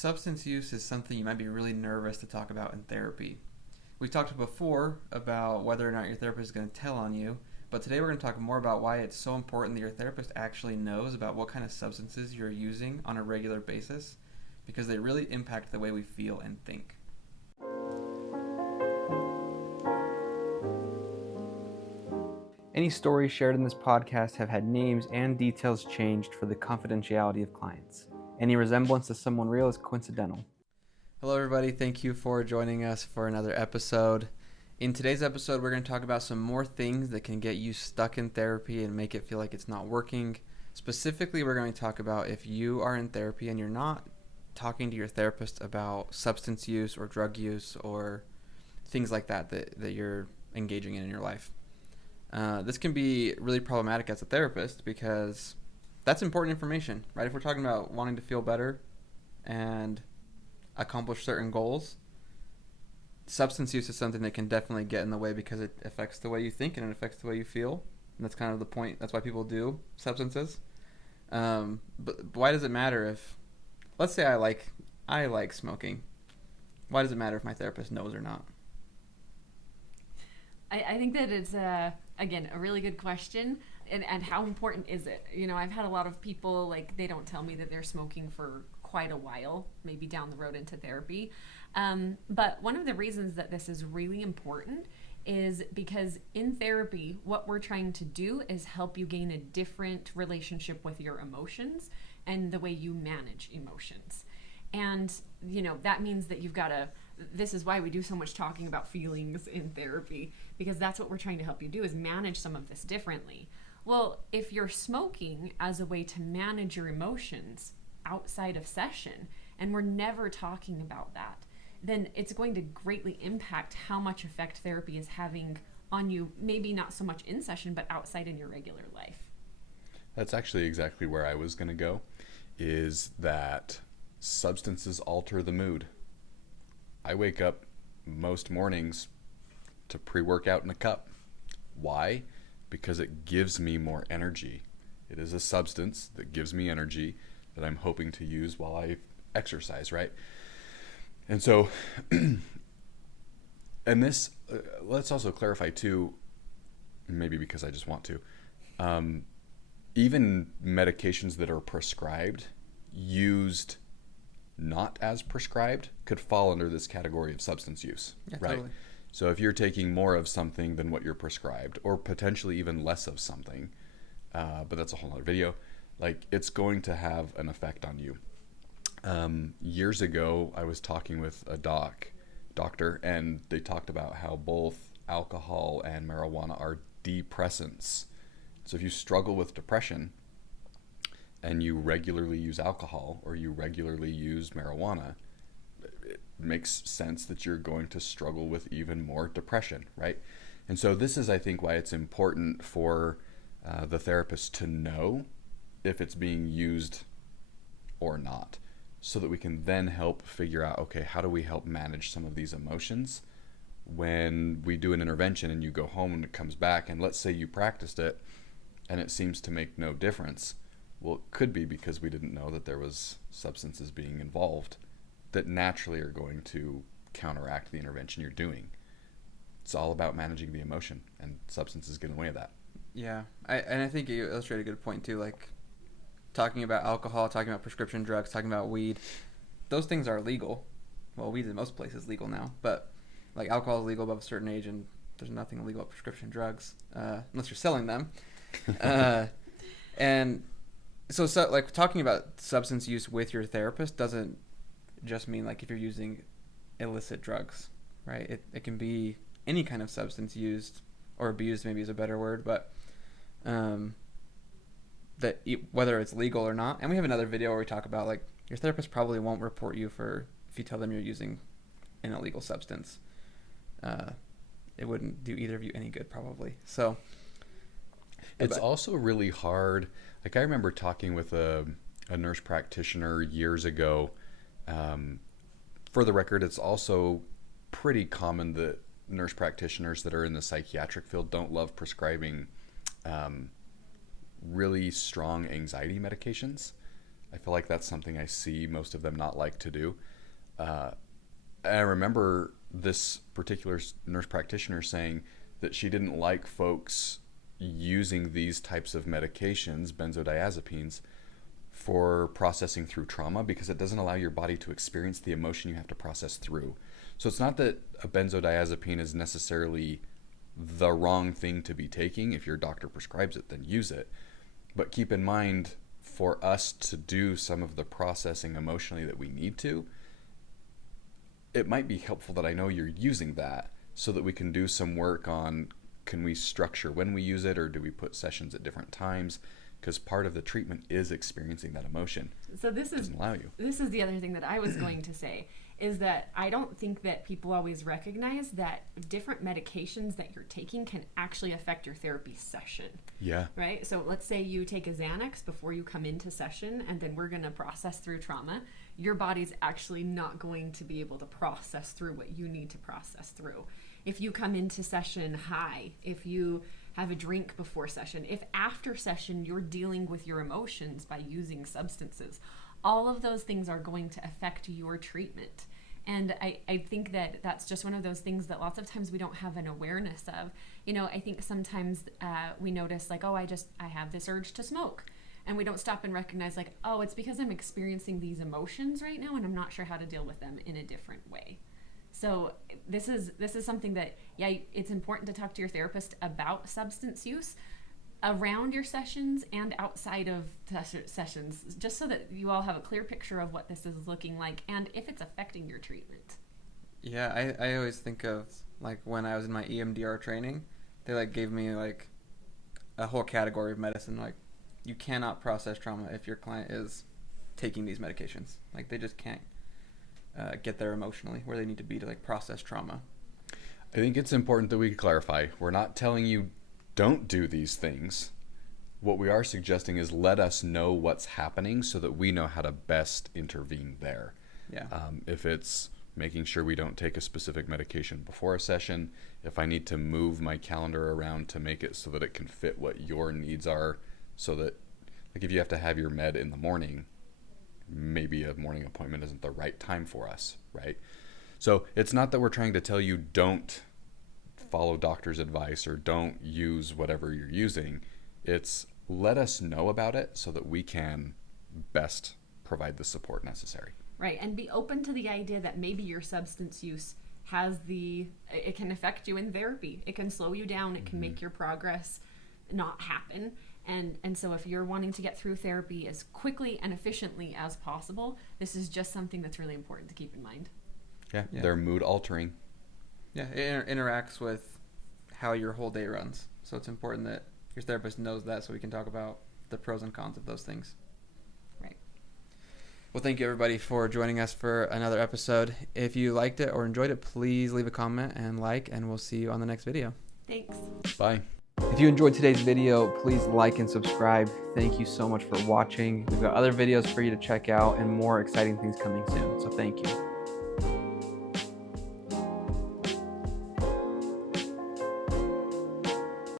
Substance use is something you might be really nervous to talk about in therapy. We talked before about whether or not your therapist is going to tell on you, but today we're going to talk more about why it's so important that your therapist actually knows about what kind of substances you're using on a regular basis, because they really impact the way we feel and think. Any stories shared in this podcast have had names and details changed for the confidentiality of clients. Any resemblance to someone real is coincidental. Hello, everybody. Thank you for joining us for another episode. In today's episode, we're going to talk about some more things that can get you stuck in therapy and make it feel like it's not working. Specifically, we're going to talk about if you are in therapy and you're not talking to your therapist about substance use or drug use or things like that you're engaging in your life. This can be really problematic as a therapist because that's important information, right? If we're talking about wanting to feel better and accomplish certain goals, substance use is something that can definitely get in the way because it affects the way you think and it affects the way you feel. And that's kind of the point. That's why people do substances. But why does it matter if, let's say I like smoking. Why does it matter if my therapist knows or not? I think that it's, again, a really good question. And how important is it? You know, I've had a lot of people, like, they don't tell me that they're smoking for quite a while, maybe down the road into therapy. But one of the reasons that this is really important is because in therapy, what we're trying to do is help you gain a different relationship with your emotions and the way you manage emotions. And, you know, that means that you've got to, this is why we do so much talking about feelings in therapy, because that's what we're trying to help you do is manage some of this differently. Well, if you're smoking as a way to manage your emotions outside of session, and we're never talking about that, then it's going to greatly impact how much effect therapy is having on you, maybe not so much in session, but outside in your regular life. That's actually exactly where I was going to go, is that substances alter the mood. I wake up most mornings to pre-workout in a cup. Why? Because it gives me more energy. It is a substance that gives me energy that I'm hoping to use while I exercise, right? And so, and this, let's also clarify too, maybe because I just want to, even medications that are prescribed, used not as prescribed, could fall under this category of substance use, right? Totally. So if you're taking more of something than what you're prescribed, or potentially even less of something, but that's a whole other video, like it's going to have an effect on you. Years ago, I was talking with a doctor, and they talked about how both alcohol and marijuana are depressants. So if you struggle with depression and you regularly use alcohol or you regularly use marijuana, it makes sense that you're going to struggle with even more depression, right? And so this is, I think, why it's important for the therapist to know if it's being used or not, so that we can then help figure out, okay, how do we help manage some of these emotions when we do an intervention and you go home and it comes back, and let's say you practiced it and it seems to make no difference. Well, it could be because we didn't know that there was substances being involved that naturally are going to counteract the intervention you're doing. It's all about managing the emotion, and substances get in the way of that. Yeah, I think you illustrate a good point too, like talking about alcohol, talking about prescription drugs, talking about weed. Those things are legal. Well, weed in most places legal now, but like alcohol is legal above a certain age, and there's nothing illegal about prescription drugs unless you're selling them. And so like talking about substance use with your therapist doesn't just mean like if you're using illicit drugs, right? It can be any kind of substance used or abused, maybe is a better word, but whether it's legal or not. And we have another video where we talk about like your therapist probably won't report you if you tell them you're using an illegal substance. It wouldn't do either of you any good probably. So it's also really hard. Like I remember talking with a nurse practitioner years ago. For the record, it's also pretty common that nurse practitioners that are in the psychiatric field don't love prescribing really strong anxiety medications. I feel like that's something I see most of them not like to do. I remember this particular nurse practitioner saying that she didn't like folks using these types of medications, benzodiazepines, for processing through trauma, because it doesn't allow your body to experience the emotion you have to process through. So it's not that a benzodiazepine is necessarily the wrong thing to be taking. If your doctor prescribes it, then use it. But keep in mind, for us to do some of the processing emotionally that we need to, it might be helpful that I know you're using that, so that we can do some work on, can we structure when we use it, or do we put sessions at different times? Because part of the treatment is experiencing that emotion. So this is the other thing that I was going to say, is that I don't think that people always recognize that different medications that you're taking can actually affect your therapy session. Yeah. Right? So let's say you take a Xanax before you come into session, and then we're going to process through trauma. Your body's actually not going to be able to process through what you need to process through. If you come into session high, if you have a drink before session, if after session you're dealing with your emotions by using substances, all of those things are going to affect your treatment. And I think that that's just one of those things that lots of times we don't have an awareness of. You know, I think sometimes we notice like, oh, I have this urge to smoke. And we don't stop and recognize like, oh, it's because I'm experiencing these emotions right now and I'm not sure how to deal with them in a different way. So this is something that, yeah, it's important to talk to your therapist about substance use around your sessions and outside of sessions, just so that you all have a clear picture of what this is looking like and if it's affecting your treatment. Yeah, I always think of like when I was in my EMDR training, they like gave me like a whole category of medicine. Like, you cannot process trauma if your client is taking these medications. Like, they just can't get there emotionally where they need to be to like process trauma. I think it's important that we clarify. We're not telling you don't do these things. What we are suggesting is let us know what's happening so that we know how to best intervene there. Yeah. If it's making sure we don't take a specific medication before a session, if I need to move my calendar around to make it so that it can fit what your needs are, so that, like, if you have to have your med in the morning, maybe a morning appointment isn't the right time for us, right? So it's not that we're trying to tell you don't follow doctor's advice or don't use whatever you're using. It's let us know about it so that we can best provide the support necessary. Right, and be open to the idea that maybe your substance use it can affect you in therapy. It can slow you down. It can make your progress not happen. And so if you're wanting to get through therapy as quickly and efficiently as possible, this is just something that's really important to keep in mind. Yeah. They're mood altering. Yeah, it interacts with how your whole day runs. So it's important that your therapist knows that, so we can talk about the pros and cons of those things. Right. Well, thank you everybody for joining us for another episode. If you liked it or enjoyed it, please leave a comment and we'll see you on the next video. Thanks. Bye. If you enjoyed today's video, please like and subscribe. Thank you so much for watching. We've got other videos for you to check out and more exciting things coming soon. So thank you.